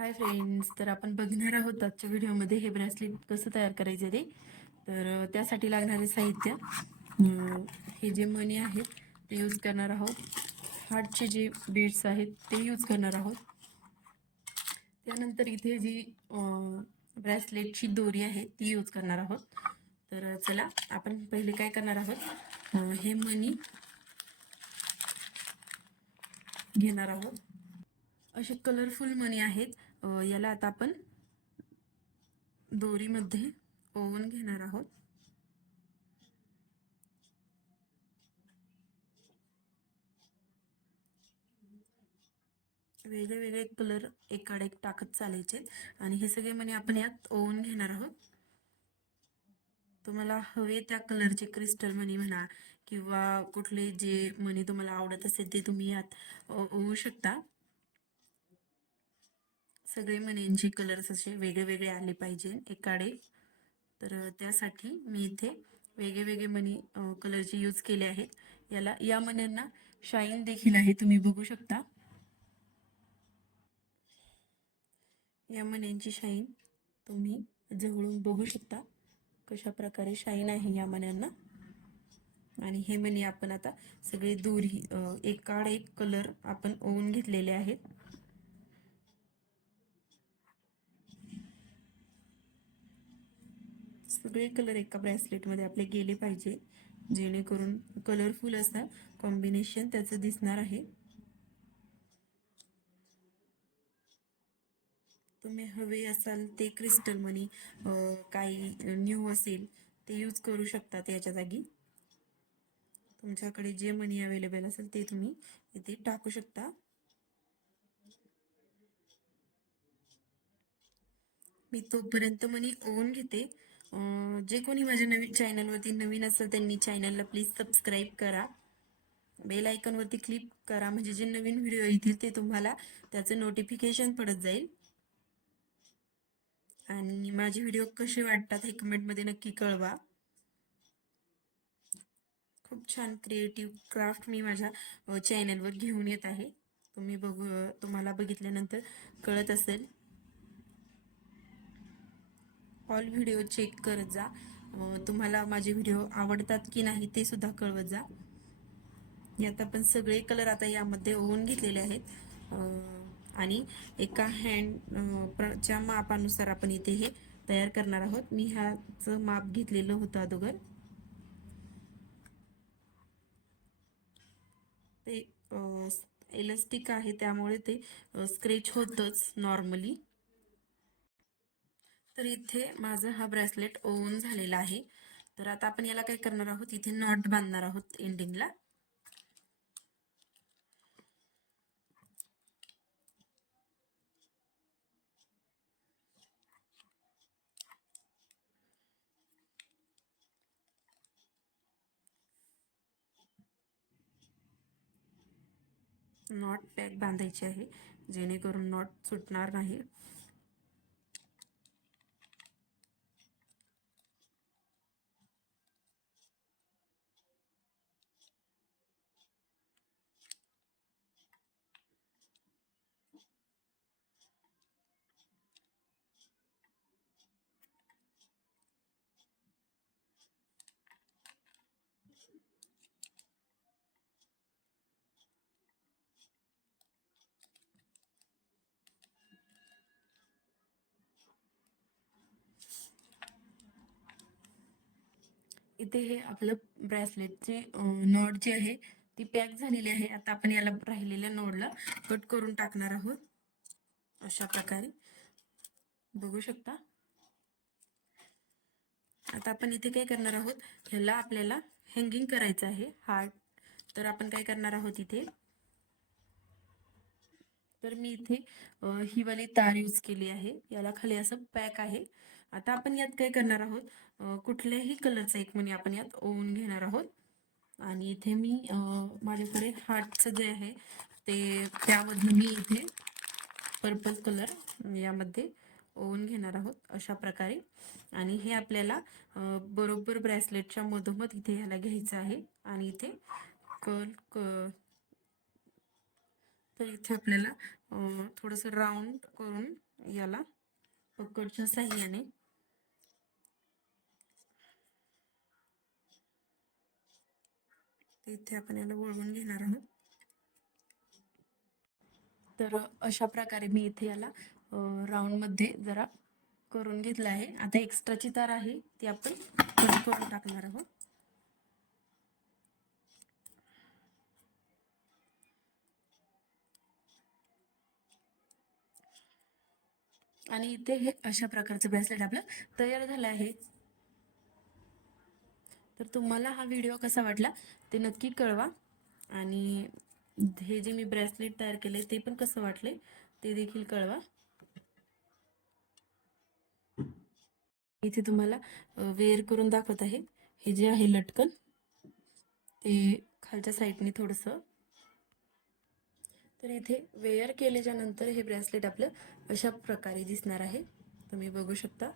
Hi friends, तर आपण बघणार आहोत आजच्या व्हिडिओमध्ये हे ब्रेसलेट कसं तयार करायचं ते. तर त्यासाठी लागणारे साहित्य हे जे मणी आहेत ते यूज करणार आहोत. हार्टचे जे बीड्स आहेत ते यूज करणार आहोत. त्यानंतर इथे जी ब्रेसलेटची दोरी आहे ती यूज करणार आहोत. तर चला आपण पहिले काय करणार आहोत, हे मणी घेणार आहोत. असे कलरफुल मणी आहेत. याला आता आपण दोरीमध्ये ओवून घेणार आहोत. वेगळे वेगळे कलर एकाड एक टाकत चालायचे आणि हे सगळे मणी आपण यात ओवून घेणार आहोत. तुम्हाला हवे त्या कलरचे क्रिस्टल मणी म्हणा किंवा कुठले जे मणी तुम्हाला आवडत असेल ते तुम्ही यात ओवू शकता. सगळे मण्यांचे कलर्स असे वेगळे वेगळे आले पाहिजे एकाडे. तर त्यासाठी मी इथे वेगळे वेगळे मणी कलरचे यूज केले आहेत. या मण्यांना शाईन देखील आहे, तुम्ही बघू शकता. या मण्यांची शाईन तुम्ही जवळून बघू शकता कशा प्रकारे शाईन आहे या मण्यांना. आणि हे मणी आपण आता सगळे दोरी एकाड एक कलर आपण ओवून घेतलेले आहेत. सगळे कलर एका ब्रेसलेटमध्ये आपले गेले पाहिजे, जेणेकरून कलरफुल असं कॉम्बिनेशन त्याचं दिसणार आहे. तुम्ही हवे असाल ते क्रिस्टल मनी काही न्यू असेल ते यूज करू शकता. त्याच्या जागी तुमच्याकडे जे मनी अवेलेबल असेल ते तुम्ही इथे टाकू शकता. मी तोपर्यंत मनी ओवून घेते. जे कोणी माझ्या नवीन चॅनलवरती नवीन असेल त्यांनी चॅनलला प्लीज सबस्क्राईब करा. बेल आयकॉनवरती क्लिक करा, म्हणजे जे नवीन व्हिडिओ येतील ते तुम्हाला त्याचं नोटिफिकेशन पडत जाईल. आणि माझे व्हिडिओ कसे वाटतात हे कमेंटमध्ये नक्की कळवा. खूप छान क्रिएटिव्ह क्राफ्ट मी माझ्या चॅनलवर घेऊन येत आहे. तुम्हाला बघितल्यानंतर कळत असेल. ऑल व्हिडिओ चेक करत जा. तुम्हाला माझे व्हिडिओ आवडतात की नाही ते सुद्धा कळवत जा. यात आपण सगळे कलर आता यामध्ये ओवून घेतलेले आहेत आणि एका हँडच्या मापानुसार आपण इथे हे तयार करणार आहोत. मी ह्याचं माप घेतलेलं होतं अगोदर. ते इलास्टिक आहे त्यामुळे ते स्क्रेच होतच नॉर्मली. तर इथे माझं हा ब्रेसलेट ओवून झालेला आहे. तर आता आपण याला काय करणार आहोत, इथे नॉट बांधणार आहोत एंडिंगला. नॉट पॅक बांधायची आहे, जेणेकरून नॉट सुटणार नाही. इथे हे आपलं ब्रेसलेटचे नॉट जी आहे ती पॅक झालेली आहे. आता आपण याला राहिलेल्या नॉडला कट करून टाकणार आहोत अशा प्रकारे, बघू शकता. आता आपण इथे काय करणार आहोत, ह्याला आपल्याला हँगिंग करायचं आहे हार्ट. तर आपण काय करणार आहोत इथे, तर मी इथे ही वाली तार यूज केली आहे. याला खाली असं पॅक आहे. आता आपण यात काय करणार आहोत, कुठल्याही कलरचा एक मणी आपण यात ओवून घेणार आहोत. आणि इथे मी माझ्याकडे हार्टचं जे आहे ते त्यामध्ये मी इथे पर्पल कलर यामध्ये ओवून घेणार आहोत अशा प्रकारे. आणि हे आपल्याला बरोबर ब्रेसलेटच्या मधोमध इथे ह्याला घ्यायचं आहे आणि इथे तर इथे आपल्याला थोडंसं राऊंड करून याला पकडच्या साह्याने इथे आपण याला वळवून घेणार आहोत. तर अशा प्रकारे मी इथे याला राऊंड मध्ये जरा करून घेतलं आहे. आता एक्स्ट्राची तार आहे ती आपण कट करून टाकणार आहोत. आणि इथे हे अशा प्रकारचं ब्रेसलेट आपलं तयार झालं आहे. तर तुम्हाला हा व्हिडिओ कसा वाटला ते नक्की कळवा. आणि हे जे मी ब्रेसलेट तयार केले ते पण कसं वाटले ते देखील कळवा. इथे तुम्हाला वेअर करून दाखवत आहे. हे जे आहे लटकन ते खालच्या साईडने थोडंसं. तर इथे वेअर केल्याच्या नंतर हे ब्रेसलेट आपलं अशा प्रकारे दिसणार आहे. तुम्ही बघू शकता.